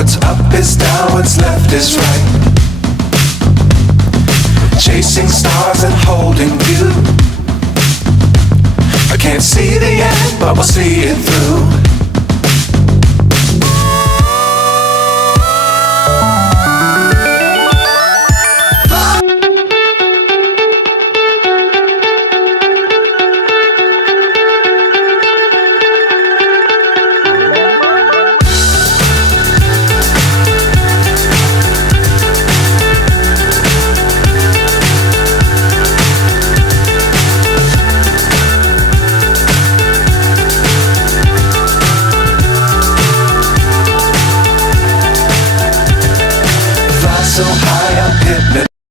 What's up is down, what's left is right. Chasing stars and holding you. I can't see the end, but we'll see it through.